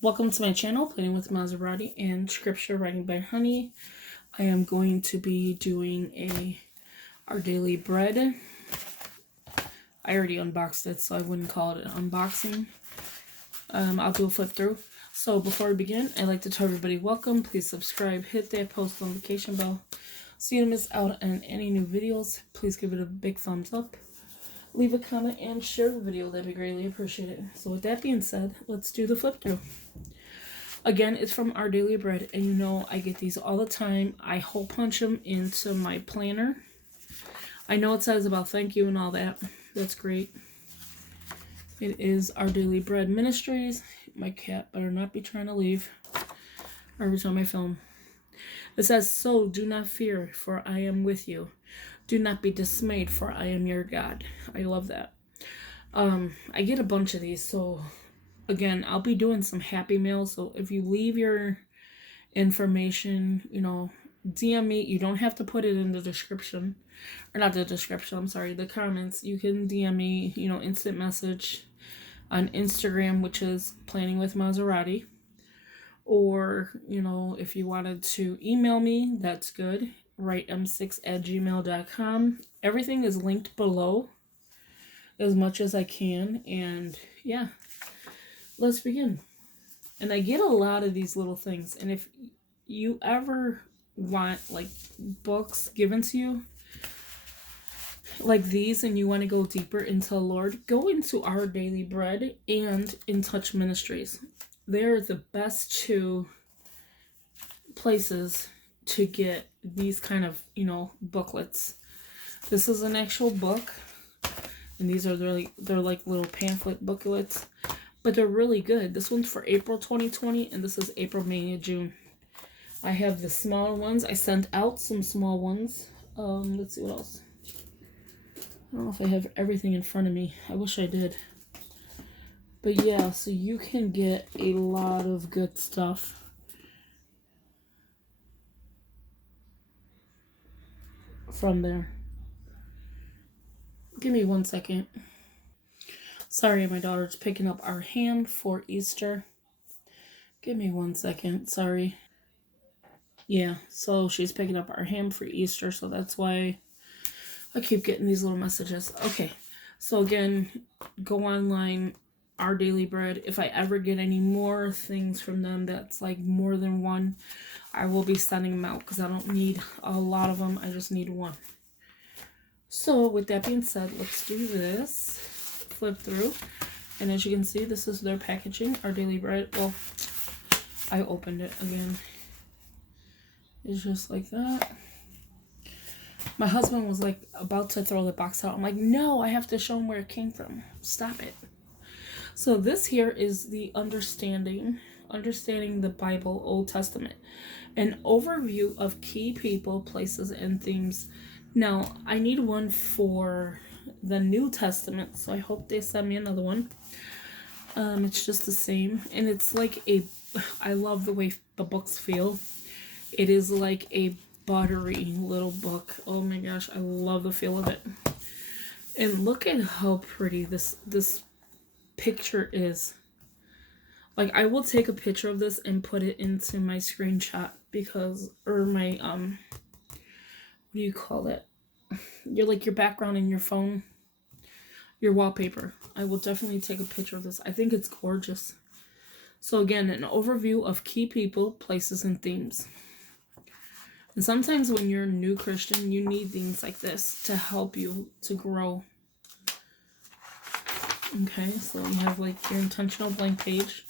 Welcome to my channel, Planning with Monserrate and Scripture Writing by Honey. I am going to be doing our daily bread. I already unboxed it, so I wouldn't call it an unboxing. I'll do a flip through. So before we begin, I'd like to tell everybody welcome. Please subscribe, hit that post notification bell so you don't miss out on any new videos. Please give it a big thumbs up. Leave a comment and share the video. That'd be greatly appreciated. So with that being said, let's do the flip through. Again, it's from Our Daily Bread, and you know I get these all the time. I hole punch them into my planner. I know it says about thank you and all that. That's great. It is Our Daily Bread Ministries. My cat better not be trying to leave every time I film. It says, "So do not fear, for I am with you. Do not be dismayed, for I am your God." I love that. I get a bunch of these, so again, I'll be doing some happy mail. So if you leave your information, DM me. You don't have to put it in the description, or not the description, I'm sorry, the comments. You can DM me, instant message on Instagram, which is Planning with Monserrate. Or, if you wanted to email me, that's good. writem6@gmail.com. Everything is linked below as much as I can. And yeah, let's begin. And I get a lot of these little things. And if you ever want like books given to you like these and you want to go deeper into the Lord, go into Our Daily Bread and In Touch Ministries. They're the best two places to get these kind of, booklets. This is an actual book, and these are they're like little pamphlet booklets, but they're really good. This one's for April 2020, and this is April, May, and June. I have the smaller ones. I sent out some small ones. Let's see what else. I don't know if I have everything in front of me. I wish I did. But yeah, so you can get a lot of good stuff from there. Give me 1 second. Sorry, my daughter's picking up our ham for Easter. Give me 1 second. Sorry. Yeah, so she's picking up our ham for Easter, so that's why I keep getting these little messages. Okay, so again, go online, Our Daily Bread. If I ever get any more things from them that's like more than one, I will be sending them out because I don't need a lot of them. I just need one. So with that being said, let's do this. Flip through. And as you can see, this is their packaging. Our Daily Bread. Well, I opened it again. It's just like that. My husband was like about to throw the box out. I'm like, no, I have to show him where it came from. Stop it. So this here is the Understanding the Bible, Old Testament. An overview of key people, places, and themes. Now, I need one for the New Testament, so I hope they send me another one. It's just the same. And it's like I love the way the books feel. It is like a buttery little book. Oh my gosh, I love the feel of it. And look at how pretty this picture is. Like, I will take a picture of this and put it into my screenshot or my what do you call it? Your background in your phone, your wallpaper. I will definitely take a picture of this. I think it's gorgeous. So again, an overview of key people, places, and themes. And sometimes when you're a new Christian, you need things like this to help you to grow. Okay, so you have like your intentional blank page.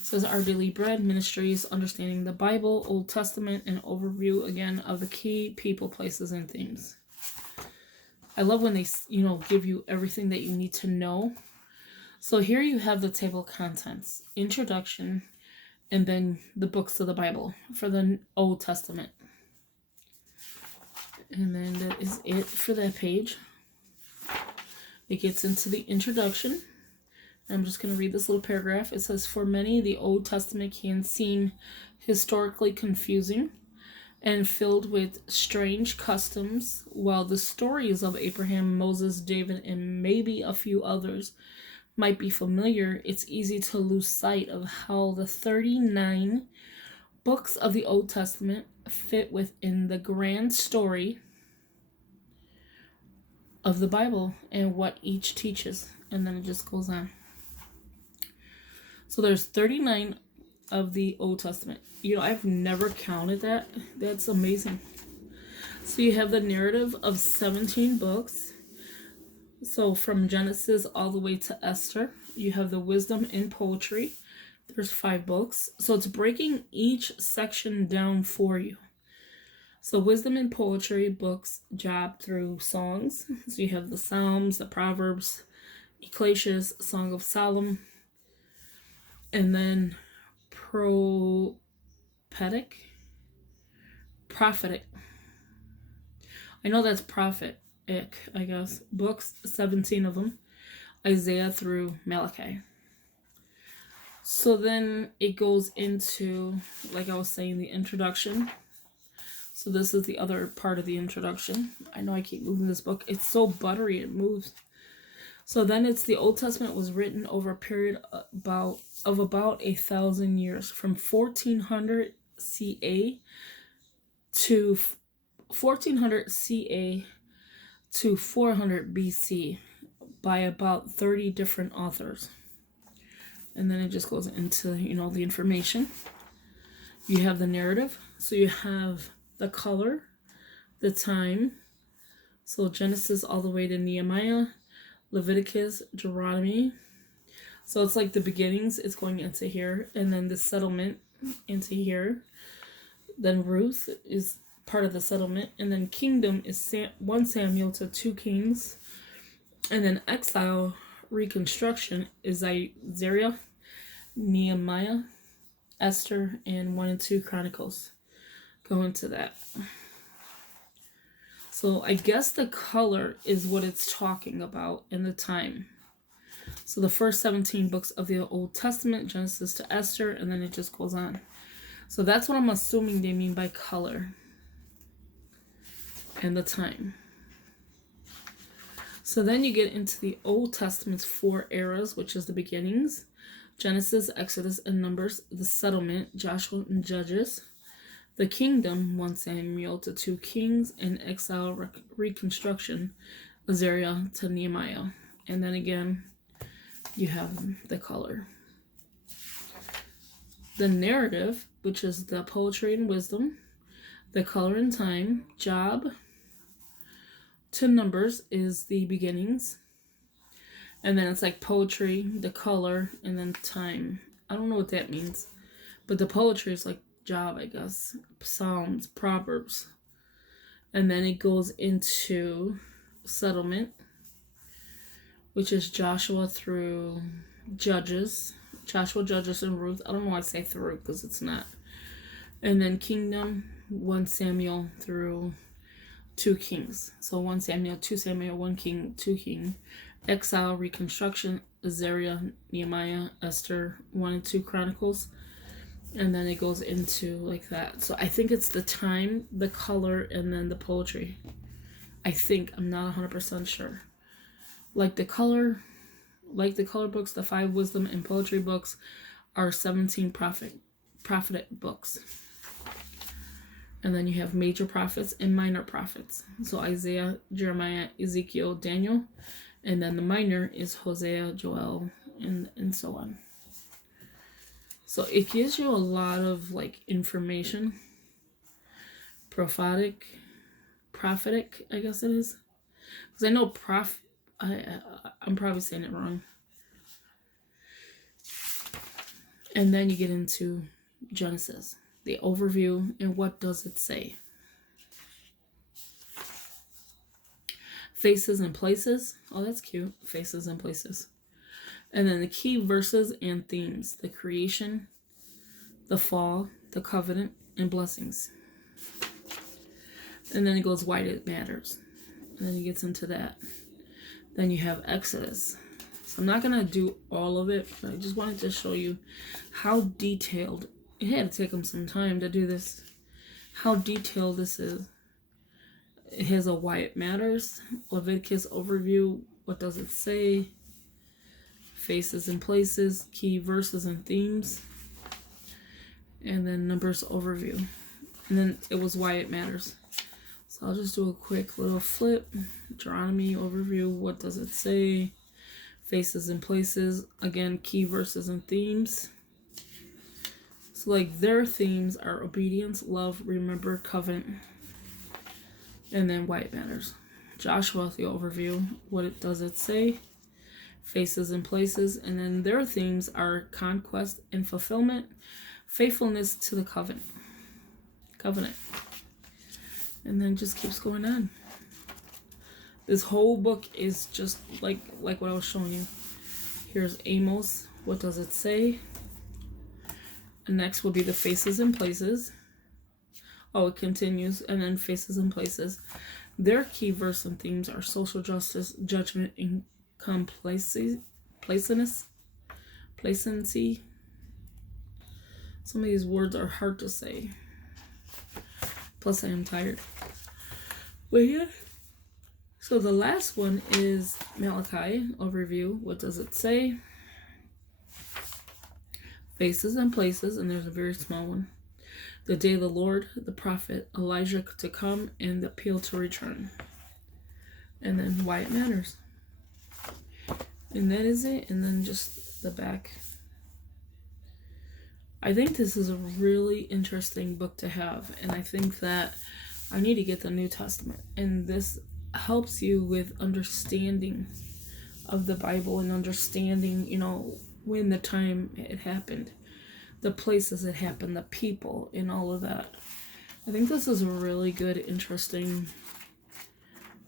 It says Our Daily Bread Ministries, Understanding the Bible, Old Testament, and overview again of the key people, places, and themes. I love when they, give you everything that you need to know. So here you have the table of contents, introduction, and then the books of the Bible for the Old Testament. And then that is it for that page. It gets into the introduction. I'm just going to read this little paragraph. It says, "For many, the Old Testament can seem historically confusing and filled with strange customs, while the stories of Abraham, Moses, David, and maybe a few others might be familiar, it's easy to lose sight of how the 39 books of the Old Testament fit within the grand story of the Bible and what each teaches. And then it just goes on. So there's 39 of the Old Testament. You know, I've never counted that. That's amazing. So you have the narrative of 17 books. So from Genesis all the way to Esther. You have the wisdom in poetry. There's 5 books. So it's breaking each section down for you. So wisdom in poetry books job through songs. So you have the Psalms, the Proverbs, Ecclesiastes, Song of Solomon, and then prophetic. I know that's prophetic, I guess. Books, 17 of them. Isaiah through Malachi. So then it goes into, like I was saying, the introduction. So this is the other part of the introduction. I know I keep moving this book. It's so buttery, it moves. So then it's the Old Testament was written over a period of about 1,000 years, from 1400 CA to 1400 CA to 400 BC by about 30 different authors. And then it just goes into, you know, the information. You have the narrative. So you have the color, the time. So Genesis all the way to Nehemiah, Leviticus, Deuteronomy. So it's like the beginnings, it's going into here. And then the settlement into here. Then Ruth is part of the settlement. And then kingdom is 1 Samuel to 2 Kings. And then exile, reconstruction is Isaiah, Nehemiah, Esther, and 1 and 2 Chronicles. Go into that. So I guess the color is what it's talking about in the time. So the first 17 books of the Old Testament, Genesis to Esther, and then it just goes on. So that's what I'm assuming they mean by color and the time. So then you get into the Old Testament's 4 eras, which is the beginnings, Genesis, Exodus, and Numbers, the settlement, Joshua and Judges, the kingdom, 1 Samuel to 2 Kings, and exile, reconstruction, Isaiah to Nehemiah. And then again, you have the color. The narrative, which is the poetry and wisdom, the color and time, Job to Numbers is the beginnings. And then it's like poetry, the color, and then time. I don't know what that means. But the poetry is like Job, I guess. Psalms, Proverbs. And then it goes into settlement, which is Joshua through Judges. Joshua, Judges, and Ruth. I don't know why I say through, because it's not. And then kingdom, 1 Samuel through 2 Kings. So 1 Samuel, 2 Samuel, 1 King, 2 King. Exile, reconstruction, Isaiah, Nehemiah, Esther, 1 and 2 Chronicles. And then it goes into like that. So I think it's the time, the color, and then the poetry. I think. I'm not 100% sure. Like the color books, the 5 wisdom and poetry books are 17 prophetic books. And then you have major prophets and minor prophets. So Isaiah, Jeremiah, Ezekiel, Daniel. And then the minor is Hosea, Joel, and so on. So it gives you a lot of like information. Prophetic, I guess it is. Because I know I'm probably saying it wrong. And then you get into Genesis, the overview, and what does it say. Faces and places. Oh, that's cute. Faces and places. And then the key verses and themes. The creation, the fall, the covenant, and blessings. And then it goes why it matters. And then it gets into that. Then you have Exodus. So I'm not going to do all of it, but I just wanted to show you how detailed. It had to take them some time to do this. How detailed this is. It has a why it matters. Leviticus overview. What does it say? faces and places, key verses and themes, and then numbers overview. And then it was why it matters. So I'll just do a quick little flip. Deuteronomy overview, what does it say? Faces and places, again, key verses and themes. So like their themes are obedience, love, remember, covenant, and then why it matters. Joshua, the overview, what does it say? Faces and places, and then their themes are conquest and fulfillment, faithfulness to the covenant. And then just keeps going on. This whole book is just like what I was showing you. Here's Amos. What does it say? And next will be the faces and places. Oh, it continues. And then faces and places. Their key verse and themes are social justice, judgment, and complacency. Some of these words are hard to say. Plus, I am tired. But yeah. So the last one is Malachi overview. What does it say? Faces and places, and there's a very small one. The day of the Lord, the prophet, Elijah to come, and the appeal to return. And then why it matters. And that is it. And then just the back. I think this is a really interesting book to have. And I think that I need to get the New Testament. And this helps you with understanding of the Bible and understanding, when the time it happened, the places it happened, the people, and all of that. I think this is a really good, interesting,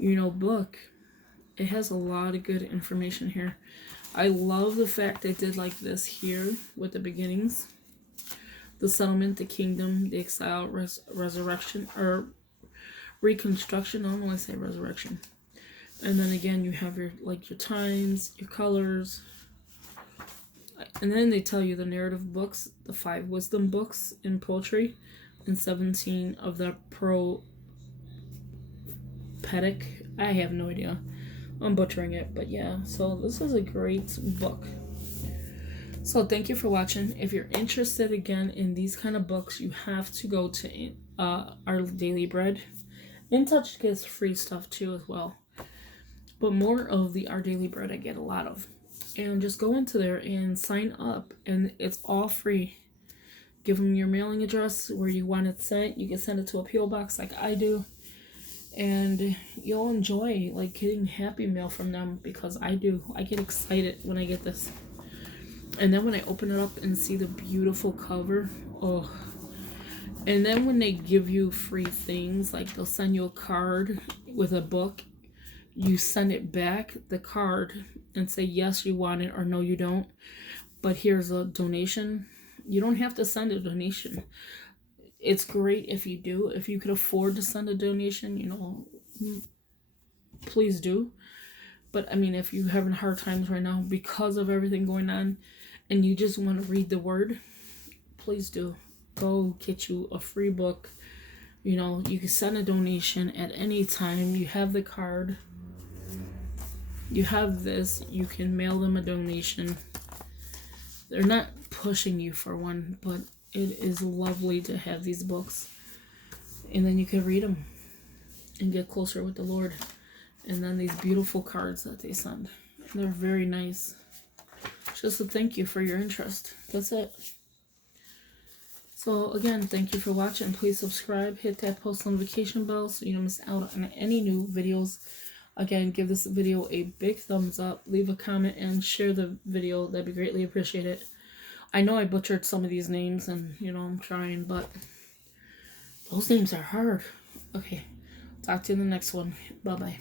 book. It has a lot of good information here. I love the fact they did like this here with the beginnings. The settlement, the kingdom, the exile, resurrection, or reconstruction. I don't want to say resurrection. And then again, you have your times, your colors. And then they tell you the narrative books, the 5 wisdom books in poetry, and 17 of the prophetic. I have no idea. I'm butchering it, but yeah. So this is a great book. So thank you for watching. If you're interested again in these kind of books, you have to go to Our Daily Bread. In Touch gets free stuff too as well. But more of the Our Daily Bread I get a lot of. And just go into there and sign up. And it's all free. Give them your mailing address where you want it sent. You can send it to a P.O. box like I do. And you'll enjoy getting happy mail from them, because I do. I get excited when I get this. And then when I open it up and see the beautiful cover, oh. And then when they give you free things, they'll send you a card with a book. You send it back, the card, and say yes, you want it, or no, you don't. But here's a donation. You don't have to send a donation. It's great if you do. If you could afford to send a donation, please do. But, if you're having hard times right now because of everything going on, and you just want to read the word, please do. Go get you a free book. You can send a donation at any time. You have the card. You have this. You can mail them a donation. They're not pushing you for one, but it is lovely to have these books. And then you can read them and get closer with the Lord. And then these beautiful cards that they send. They're very nice. Just a thank you for your interest. That's it. So again, thank you for watching. Please subscribe. Hit that post notification bell so you don't miss out on any new videos. Again, give this video a big thumbs up. Leave a comment and share the video. That'd be greatly appreciated. I know I butchered some of these names and, I'm trying, but those names are hard. Okay. Talk to you in the next one. Bye-bye.